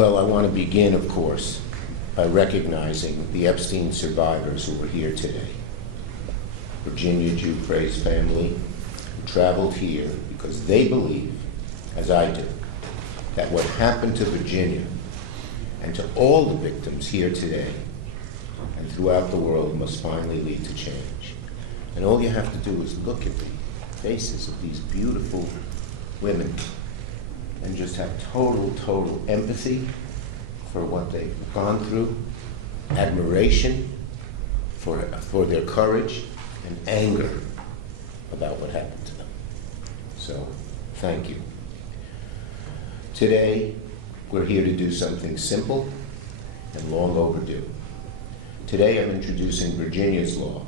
Well, I want to begin, of course, by recognizing the Epstein survivors who were here today. Virginia Giuffre's family, who traveled here because they believe, as I do, that what happened to Virginia and to all the victims here today and throughout the world must finally lead to change. And all you have to do is look at the faces of these beautiful women and just have total empathy for what they've gone through, admiration for their courage, and anger about what happened to them. So, thank you. Today, we're here to do something simple and long overdue. Today, I'm introducing Virginia's law,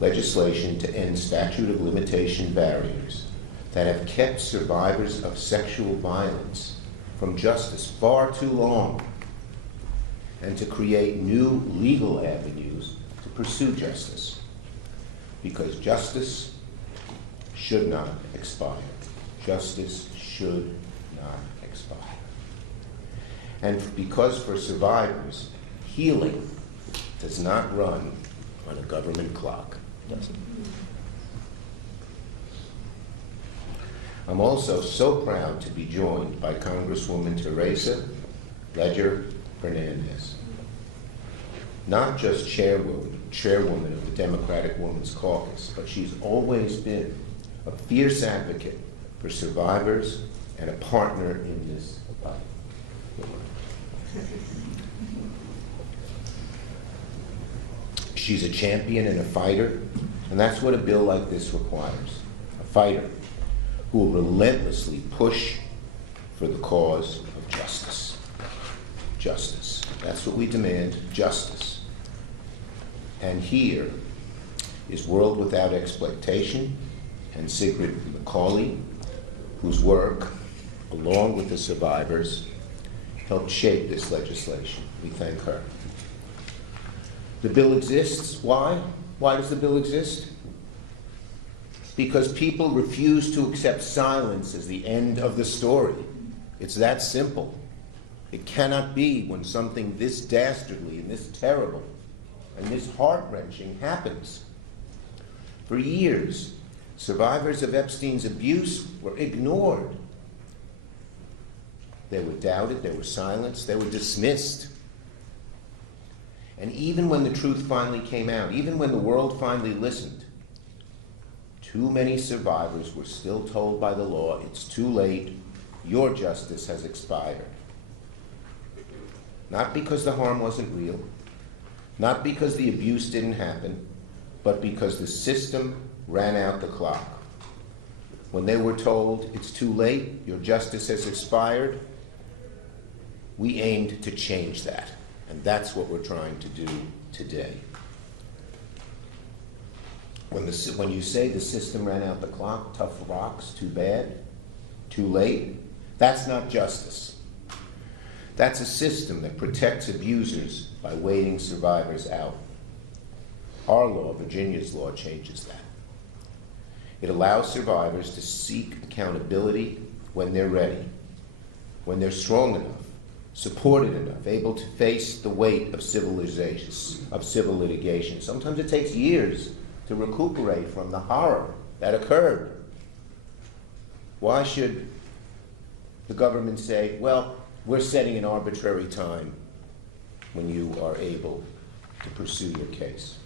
legislation to end statute of limitation barriers that have kept survivors of sexual violence from justice far too long, and to create new legal avenues to pursue justice. Because justice should not expire. Justice should not expire. And because for survivors, healing does not run on a government clock, does it? I'm also so proud to be joined by Congresswoman Teresa Leger Fernandez. Not just chairwoman of the Democratic Women's Caucus, but she's always been a fierce advocate for survivors and a partner in this fight. She's a champion and a fighter, and that's what a bill like this requires. A fighter who will relentlessly push for the cause of justice. Justice. That's what we demand, justice. And here is World Without Exploitation and Sigrid McCauley, whose work, along with the survivors, helped shape this legislation. We thank her. The bill exists. Why? Why does the bill exist? Because people refuse to accept silence as the end of the story. It's that simple. It cannot be when something this dastardly and this terrible and this heart-wrenching happens. For years, survivors of Epstein's abuse were ignored. They were doubted, they were silenced, they were dismissed. And even when the truth finally came out, even when the world finally listened, too many survivors were still told by the law, it's too late, your justice has expired. Not because the harm wasn't real, not because the abuse didn't happen, but because the system ran out the clock. When they were told, it's too late, your justice has expired, we aimed to change that. And that's what we're trying to do today. When you say the system ran out the clock, tough rocks, too bad, too late, that's not justice. That's a system that protects abusers by waiting survivors out. Our law, Virginia's law, changes that. It allows survivors to seek accountability when they're ready, when they're strong enough, supported enough, able to face the weight of civil litigation. Sometimes it takes years to recuperate from the horror that occurred. Why should the government say, well, we're setting an arbitrary time when you are able to pursue your case?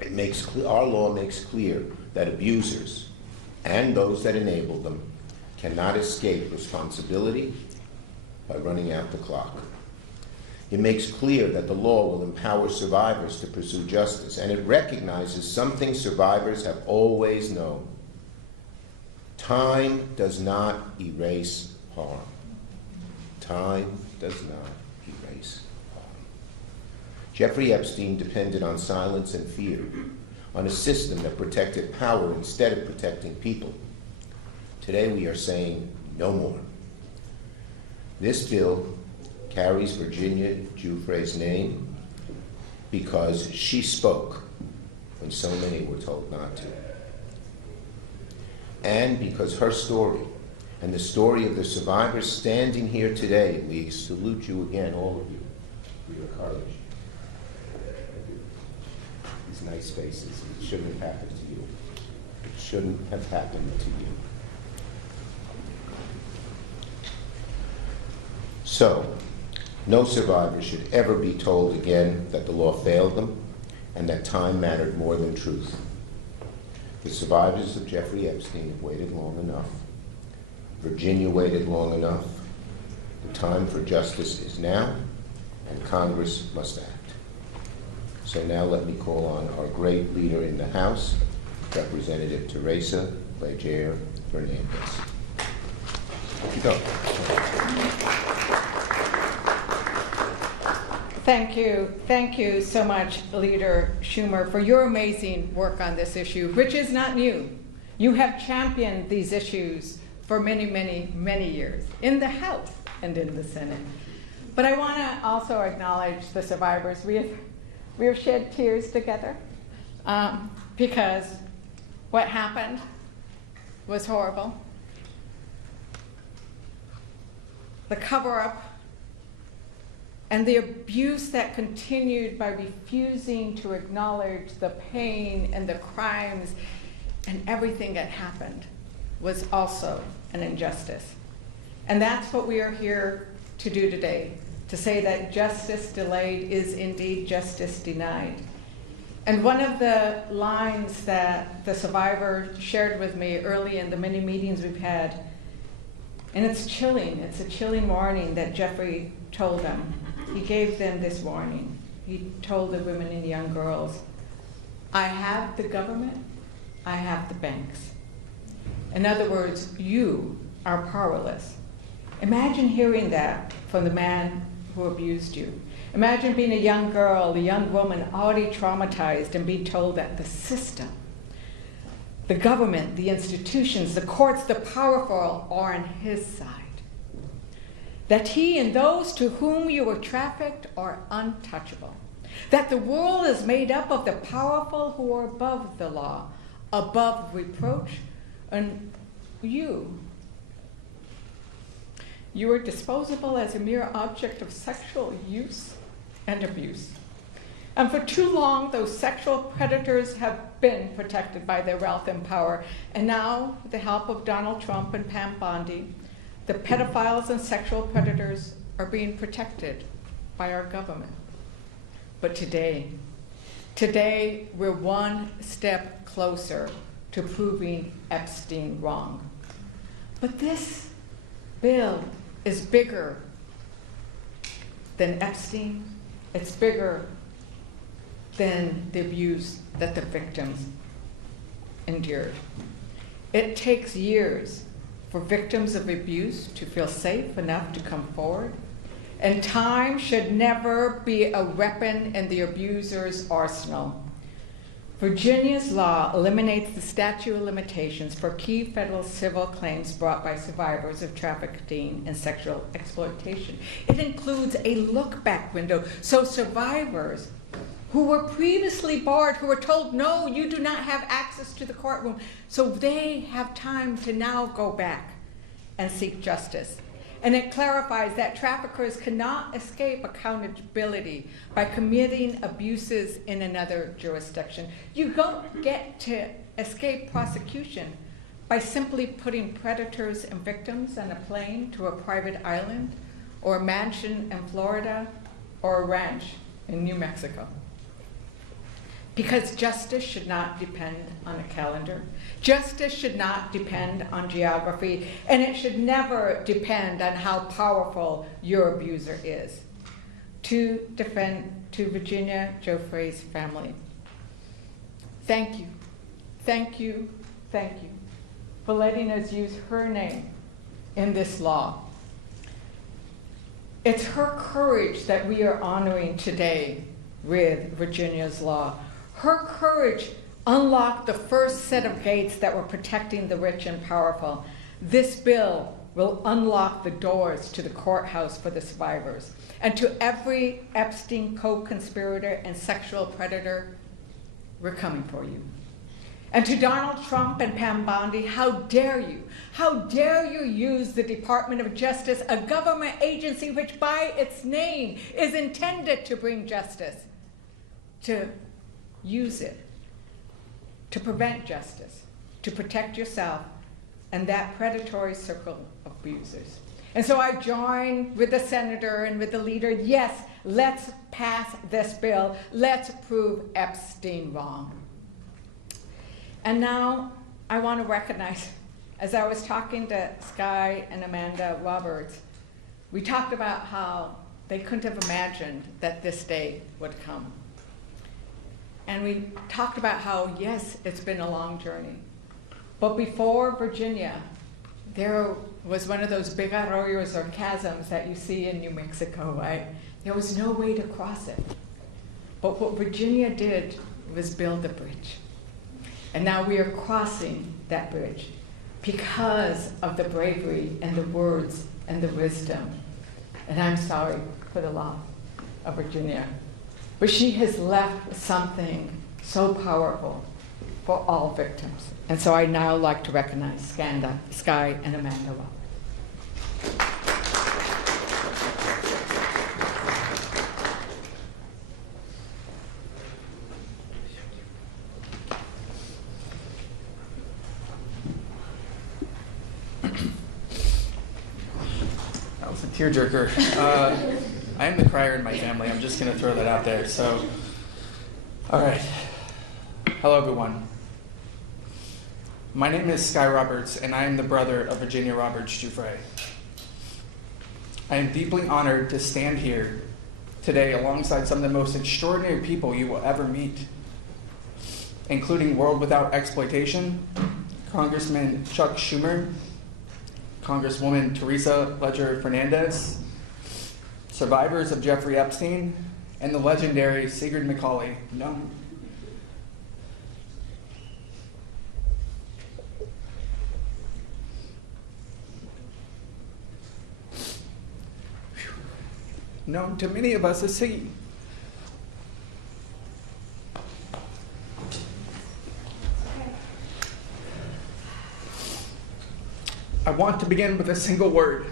Our law makes clear that abusers and those that enable them cannot escape responsibility by running out the clock. It makes clear that the law will empower survivors to pursue justice, and it recognizes something survivors have always known. Time does not erase harm. Time does not erase harm. Jeffrey Epstein depended on silence and fear, on a system that protected power instead of protecting people. Today we are saying no more. This bill carries Virginia Giuffre's name because she spoke when so many were told not to. And because her story and the story of the survivors standing here today. We salute you again, all of you, for your courage. These nice faces. It shouldn't have happened to you. It shouldn't have happened to you. So, no survivor should ever be told again that the law failed them and that time mattered more than truth. The survivors of Jeffrey Epstein have waited long enough. Virginia waited long enough. The time for justice is now, and Congress must act. So now let me call on our great leader in the House, Representative Teresa Leger Fernandez. Off you go. Thank you. Thank you so much, Leader Schumer, for your amazing work on this issue, which is not new. You have championed these issues for many, many, many years in the House and in the Senate. But I want to also acknowledge the survivors. We have shed tears together because what happened was horrible. The cover-up and the abuse that continued by refusing to acknowledge the pain and the crimes and everything that happened was also an injustice. And that's what we are here to do today, to say that justice delayed is indeed justice denied. And one of the lines that the survivor shared with me early in the many meetings we've had, and it's chilling, it's a chilling warning that Jeffrey told them. He gave them this warning. He told the women and young girls, I have the government, I have the banks. In other words, you are powerless. Imagine hearing that from the man who abused you. Imagine being a young girl, a young woman already traumatized and being told that the system, the government, the institutions, the courts, the powerful are on his side. That he and those to whom you were trafficked are untouchable. That the world is made up of the powerful who are above the law, above reproach, and you are disposable as a mere object of sexual use and abuse. And for too long, those sexual predators have been protected by their wealth and power. And now, with the help of Donald Trump and Pam Bondi, the pedophiles and sexual predators are being protected by our government. But today we're one step closer to proving Epstein wrong. But this bill is bigger than Epstein. It's bigger than the abuse that the victims endured. It takes years for victims of abuse to feel safe enough to come forward. And time should never be a weapon in the abuser's arsenal. Virginia's law eliminates the statute of limitations for key federal civil claims brought by survivors of trafficking and sexual exploitation. It includes a look-back window, so survivors who were previously barred, who were told, no, you do not have access to the courtroom, so they have time to now go back and seek justice. And it clarifies that traffickers cannot escape accountability by committing abuses in another jurisdiction. You don't get to escape prosecution by simply putting predators and victims on a plane to a private island, or a mansion in Florida, or a ranch in New Mexico. Because justice should not depend on a calendar. Justice should not depend on geography, and it should never depend on how powerful your abuser is. To Virginia Giuffre's family, thank you, thank you, thank you for letting us use her name in this law. It's her courage that we are honoring today with Virginia's law. Her courage unlocked the first set of gates that were protecting the rich and powerful. This bill will unlock the doors to the courthouse for the survivors. And to every Epstein co-conspirator and sexual predator, we're coming for you. And to Donald Trump and Pam Bondi, how dare you? How dare you use the Department of Justice, a government agency which by its name is intended to bring justice, to use it to prevent justice, to protect yourself and that predatory circle of abusers. And so I join with the senator and with the leader, yes, let's pass this bill. Let's prove Epstein wrong. And now I want to recognize, as I was talking to Sky and Amanda Roberts, we talked about how they couldn't have imagined that this day would come. And we talked about how, yes, it's been a long journey. But before Virginia, there was one of those big arroyos or chasms that you see in New Mexico, right? There was no way to cross it. But what Virginia did was build a bridge. And now we are crossing that bridge because of the bravery and the words and the wisdom. And I'm sorry for the loss of Virginia. But she has left something so powerful for all victims. And so I now like to recognize Sky and Amanda Roberts. That was a tearjerker. I am the crier in my family. I'm just going to throw that out there. So, all right. Hello, everyone. My name is Sky Roberts, and I am the brother of Virginia Roberts Giuffre. I am deeply honored to stand here today alongside some of the most extraordinary people you will ever meet, including World Without Exploitation, Congressman Chuck Schumer, Congresswoman Teresa Leger Fernandez, survivors of Jeffrey Epstein, and the legendary Sigrid McCauley. No. Known to many of us as Siggy. I want to begin with a single word.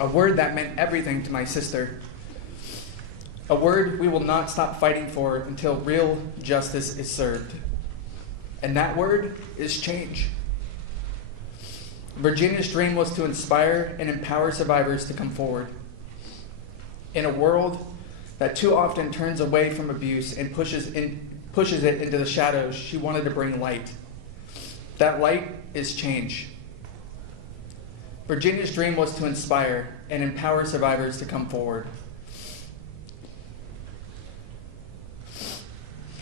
A word that meant everything to my sister. A word we will not stop fighting for until real justice is served. And that word is change. Virginia's dream was to inspire and empower survivors to come forward. In a world that too often turns away from abuse and pushes it into the shadows, she wanted to bring light. That light is change. Virginia's dream was to inspire and empower survivors to come forward.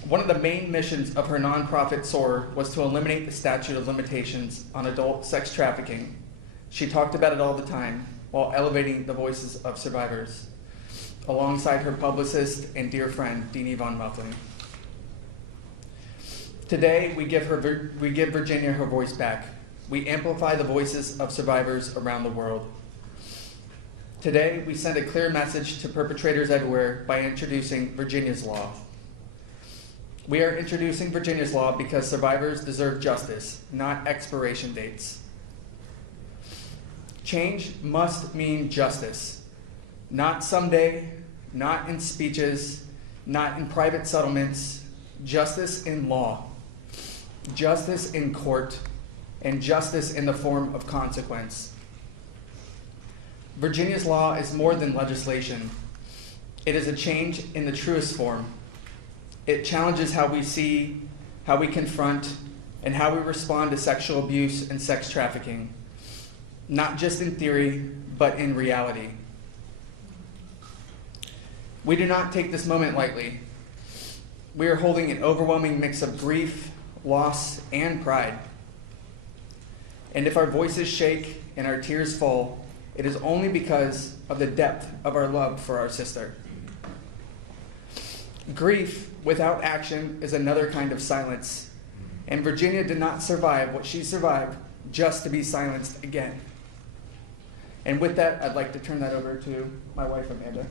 One of the main missions of her nonprofit, SOAR, was to eliminate the statute of limitations on adult sex trafficking. She talked about it all the time while elevating the voices of survivors, alongside her publicist and dear friend, Deanie Von Muffling. Today, we give Virginia her voice back. We amplify the voices of survivors around the world. Today, we send a clear message to perpetrators everywhere by introducing Virginia's Law. We are introducing Virginia's Law because survivors deserve justice, not expiration dates. Change must mean justice, not someday, not in speeches, not in private settlements, justice in law, justice in court, and justice in the form of consequence. Virginia's Law is more than legislation. It is a change in the truest form. It challenges how we see, how we confront, and how we respond to sexual abuse and sex trafficking, not just in theory, but in reality. We do not take this moment lightly. We are holding an overwhelming mix of grief, loss, and pride. And if our voices shake and our tears fall, it is only because of the depth of our love for our sister. Grief without action is another kind of silence, and Virginia did not survive what she survived just to be silenced again. And with that, I'd like to turn that over to my wife, Amanda.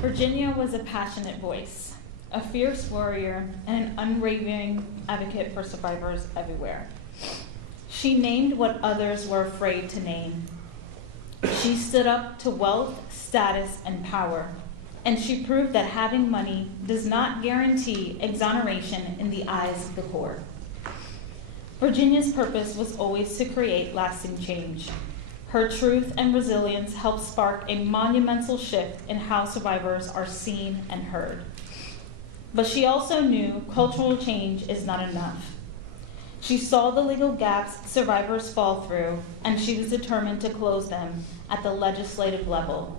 Virginia was a passionate voice, a fierce warrior, and an unwavering advocate for survivors everywhere. She named what others were afraid to name. She stood up to wealth, status, and power, and she proved that having money does not guarantee exoneration in the eyes of the court. Virginia's purpose was always to create lasting change. Her truth and resilience helped spark a monumental shift in how survivors are seen and heard. But she also knew cultural change is not enough. She saw the legal gaps survivors fall through, and she was determined to close them at the legislative level.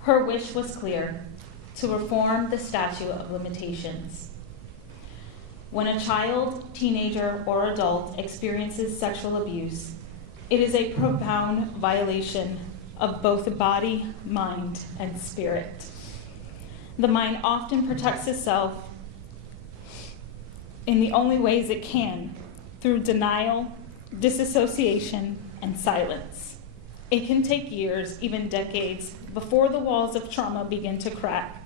Her wish was clear: to reform the statute of limitations. When a child, teenager, or adult experiences sexual abuse, it is a profound violation of both the body, mind, and spirit. The mind often protects itself in the only ways it can, through denial, disassociation, and silence. It can take years, even decades, before the walls of trauma begin to crack,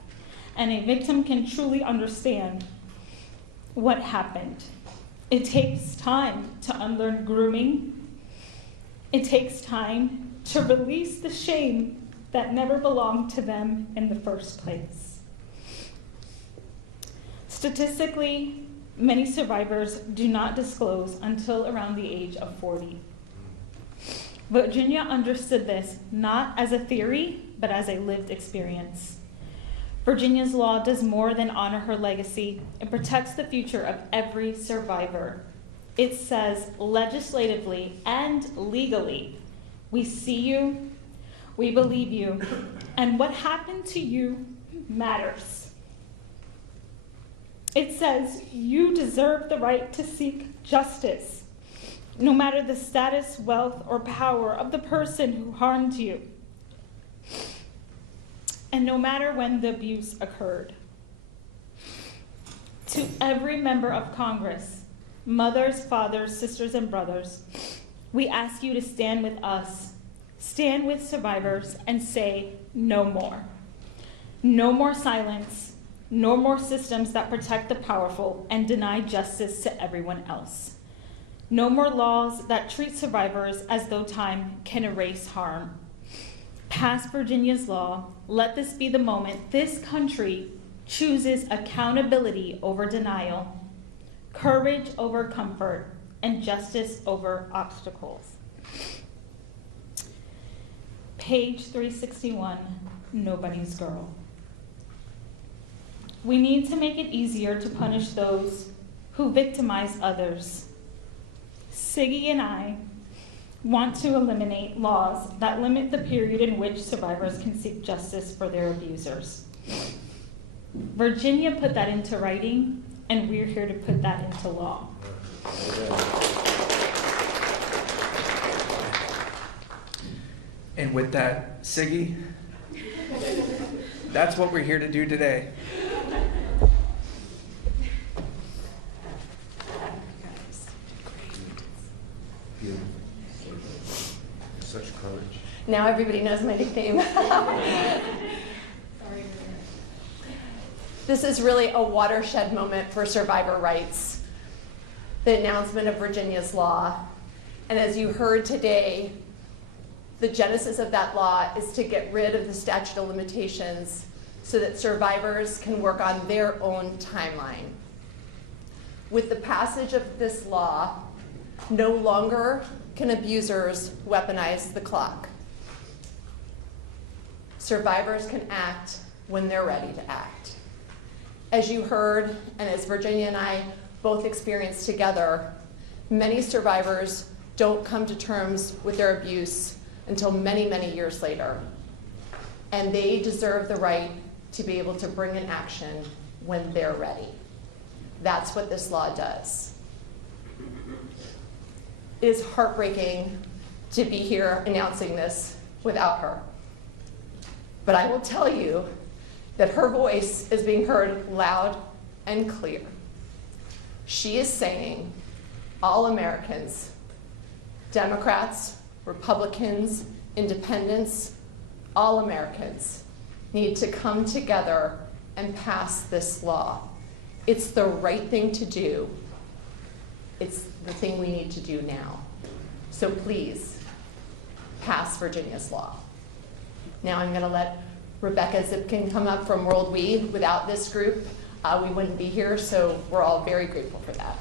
and a victim can truly understand what happened. It takes time to unlearn grooming. It takes time to release the shame that never belonged to them in the first place. Statistically, many survivors do not disclose until around the age of 40. Virginia understood this not as a theory, but as a lived experience. Virginia's law does more than honor her legacy. It protects the future of every survivor. It says legislatively and legally, we see you, we believe you, and what happened to you matters. It says you deserve the right to seek justice, no matter the status, wealth, or power of the person who harmed you, and no matter when the abuse occurred. To every member of Congress, mothers, fathers, sisters, and brothers, we ask you to stand with us, stand with survivors, and say no more. No more silence. No more systems that protect the powerful and deny justice to everyone else. No more laws that treat survivors as though time can erase harm. Pass Virginia's law. Let this be the moment this country chooses accountability over denial, courage over comfort, and justice over obstacles. Page 361, Nobody's Girl. We need to make it easier to punish those who victimize others. Siggy and I want to eliminate laws that limit the period in which survivors can seek justice for their abusers. Virginia put that into writing, and we're here to put that into law. And with that, Siggy, that's what we're here to do today. Such courage. Now everybody knows my nickname. This is really a watershed moment for survivor rights, the announcement of Virginia's law. And as you heard today, the genesis of that law is to get rid of the statute of limitations so that survivors can work on their own timeline. With the passage of this law, no longer can abusers weaponize the clock. Survivors can act when they're ready to act. As you heard, and as Virginia and I both experienced together, many survivors don't come to terms with their abuse until many, many years later. And they deserve the right to be able to bring an action when they're ready. That's what this law does. It is heartbreaking to be here announcing this without her. But I will tell you that her voice is being heard loud and clear. She is saying, all Americans, Democrats, Republicans, Independents, all Americans, need to come together and pass this law. It's the right thing to do. It's the thing we need to do now. So please, pass Virginia's law. Now I'm going to let Rebecca Zipkin come up from World We. Without this group, we wouldn't be here, so we're all very grateful for that.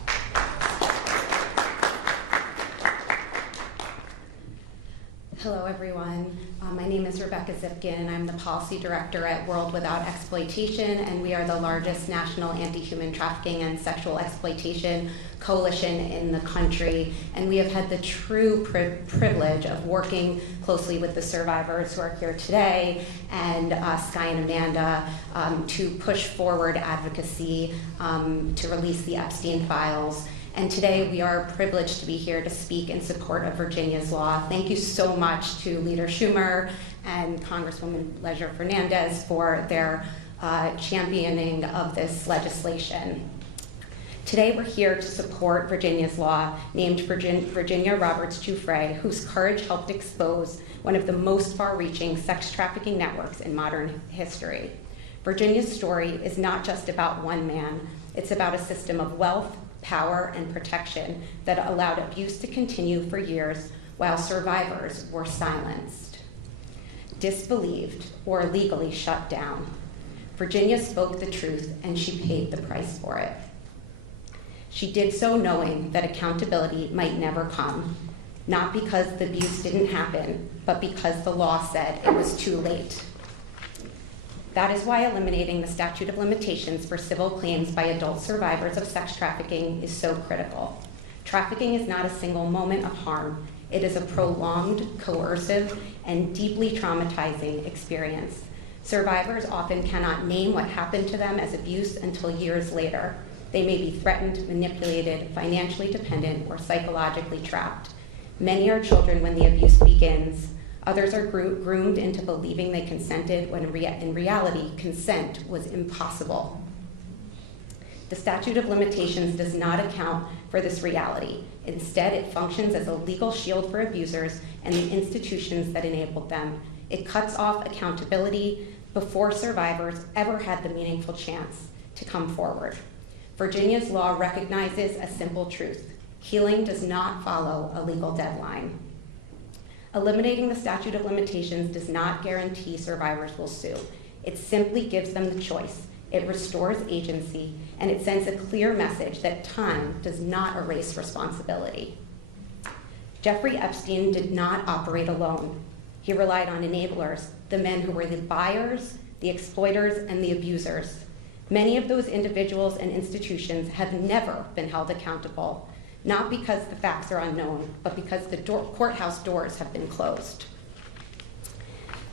Hello, everyone. My name is Rebecca Zipkin, and I'm the Policy Director at World Without Exploitation, and we are the largest national anti-human trafficking and sexual exploitation coalition in the country. And we have had the true privilege of working closely with the survivors who are here today, and Sky and Amanda, to push forward advocacy to release the Epstein files. And today we are privileged to be here to speak in support of Virginia's law. Thank you so much to Leader Schumer and Congresswoman Leger Fernandez for their championing of this legislation. Today we're here to support Virginia's law, named Virginia Roberts Giuffre, whose courage helped expose one of the most far-reaching sex trafficking networks in modern history. Virginia's story is not just about one man. It's about a system of wealth, power, and protection that allowed abuse to continue for years while survivors were silenced, disbelieved, or legally shut down. Virginia spoke the truth, and she paid the price for it. She did so knowing that accountability might never come, not because the abuse didn't happen, but because the law said it was too late. That is why eliminating the statute of limitations for civil claims by adult survivors of sex trafficking is so critical. Trafficking is not a single moment of harm. It is a prolonged, coercive, and deeply traumatizing experience. Survivors often cannot name what happened to them as abuse until years later. They may be threatened, manipulated, financially dependent, or psychologically trapped. Many are children when the abuse begins. Others are groomed into believing they consented when in reality, consent was impossible. The statute of limitations does not account for this reality. Instead, it functions as a legal shield for abusers and the institutions that enabled them. It cuts off accountability before survivors ever had the meaningful chance to come forward. Virginia's law recognizes a simple truth. Healing does not follow a legal deadline. Eliminating the statute of limitations does not guarantee survivors will sue. It simply gives them the choice. It restores agency, and it sends a clear message that time does not erase responsibility. Jeffrey Epstein did not operate alone. He relied on enablers, the men who were the buyers, the exploiters, and the abusers. Many of those individuals and institutions have never been held accountable, not because the facts are unknown, but because the courthouse doors have been closed.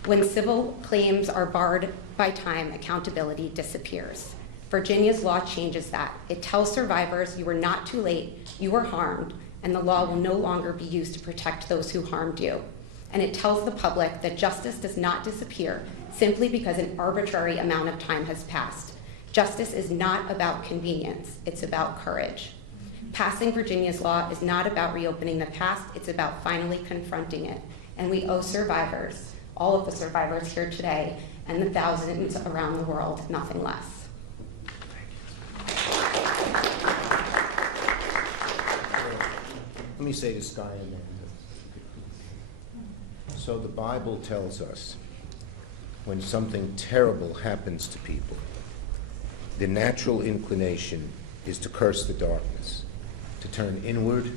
When civil claims are barred by time, accountability disappears. Virginia's law changes that. It tells survivors you were not too late, you were harmed, and the law will no longer be used to protect those who harmed you. And it tells the public that justice does not disappear simply because an arbitrary amount of time has passed. Justice is not about convenience, it's about courage. Passing Virginia's law is not about reopening the past, it's about finally confronting it. And we owe survivors, all of the survivors here today, and the thousands around the world, nothing less. Let me say to Sky and Amanda. So the Bible tells us when something terrible happens to people, the natural inclination is to curse the darkness, to turn inward,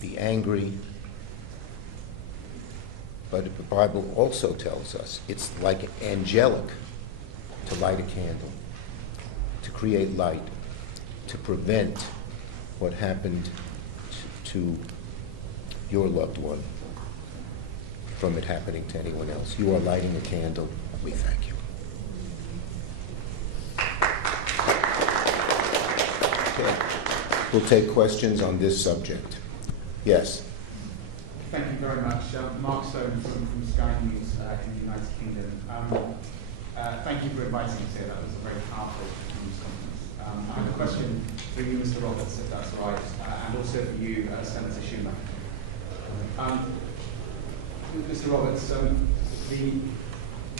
be angry. But the Bible also tells us it's like angelic to light a candle, to create light, to prevent what happened to your loved one from it happening to anyone else. You are lighting a candle. We thank you. Okay. We'll take questions on this subject. Yes. Thank you very much. Mark Stone from Sky News in the United Kingdom. Thank you for inviting us here. That was a very powerful news conference. I have a question for you, Mr. Roberts, if that's right, and also for you, Senator Schumer. Mr. Roberts,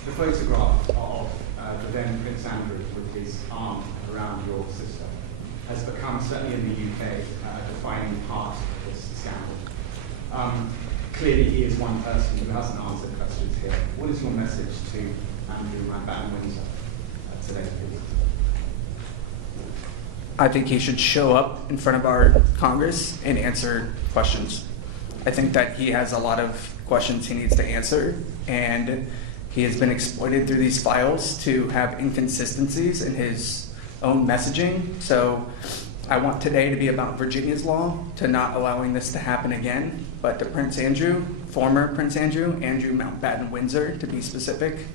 the the photograph of the then Prince Andrew with his arm around your sister has become, certainly in the UK, a defining part of this scandal. Clearly, he is one person who hasn't answered questions here. What is your message to Andrew Mountbatten-Windsor today, please? I think he should show up in front of our Congress and answer questions. I think that he has a lot of questions he needs to answer, and he has been exploited through these files to have inconsistencies in his own messaging. So I want today to be about Virginia's law, to not allowing this to happen again, but to Prince Andrew, former Prince Andrew Mountbatten-Windsor, to be specific,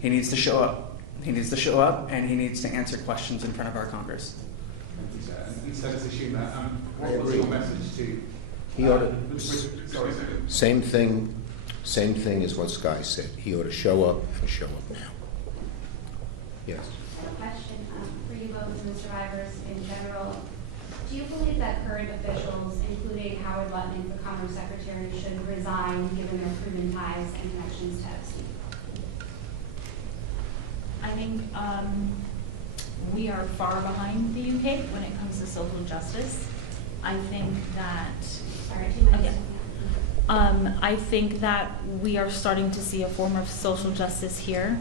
he needs to show up. He needs to show up, and he needs to answer questions in front of our Congress. Thank you, sir. And Senator Schumer, what was your message to... He ought to, same thing as what Sky said. He ought to show up and show up now. Yes. I have a question for you both and the survivors in general. Do you believe that current officials, including Howard Lutnick, the Commerce Secretary, should resign given their proven ties and connections to Epstein? I think we are far behind the UK when it comes to social justice. I think that Sorry, 2 minutes. Okay. I think that we are starting to see a form of social justice here,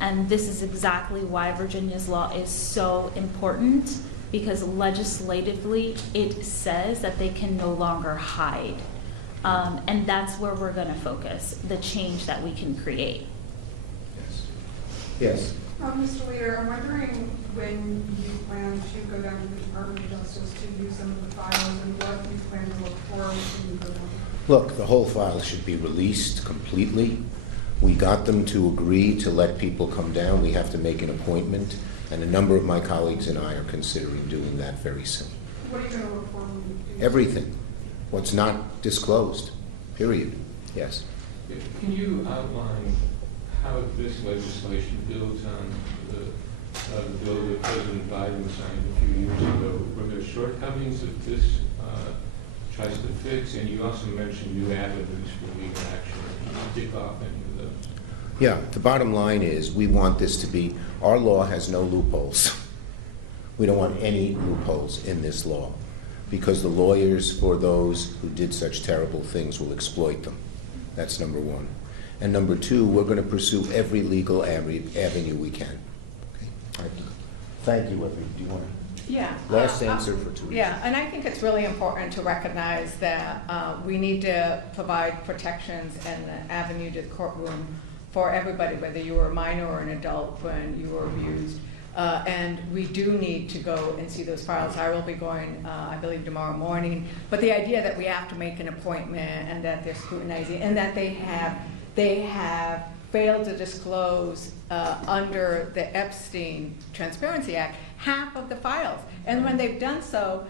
and this is exactly why Virginia's law is so important, because legislatively it says that they can no longer hide, and that's where we're going to focus, the change that we can create. Yes. Yes. Mr. Leader, I'm wondering when you plan to go down to the Department of Justice to view some of the files and what you plan to look for when you go down. Look, the whole file should be released completely. We got them to agree to let people come down. We have to make an appointment, and a number of my colleagues and I are considering doing that very soon. What are you going to look for when you do? Everything. What's not disclosed, period. Yes. Can you outline how this legislation builds on the bill that President Biden signed a few years ago? Were there shortcomings that this tries to fix? And you also mentioned new avenues for legal action. Can you kick off any of those? Yeah, the bottom line is we want this to be, our law has no loopholes. We don't want any loopholes in this law, because the lawyers for those who did such terrible things will exploit them. That's number one. And number two, we're going to pursue every legal avenue we can. Okay? Thank you, everybody. Do you want to? Yeah. Last answer for Teresa. Yeah, and I think it's really important to recognize that we need to provide protections and an avenue to the courtroom for everybody, whether you were a minor or an adult when you were abused. And we do need to go and see those files. I will be going, I believe, tomorrow morning. But the idea that we have to make an appointment and that they're scrutinizing and that they have failed to disclose under the Epstein Transparency Act half of the files. And when they've done so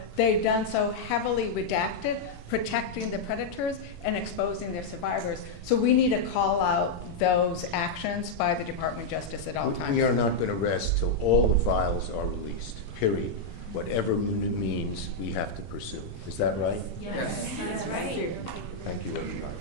heavily redacted, protecting the predators and exposing their survivors. So we need to call out those actions by the Department of Justice at all times. We are not going to rest till all the files are released, period. Whatever means we have to pursue. Is that right? Yes, that's right. Thank you, everybody.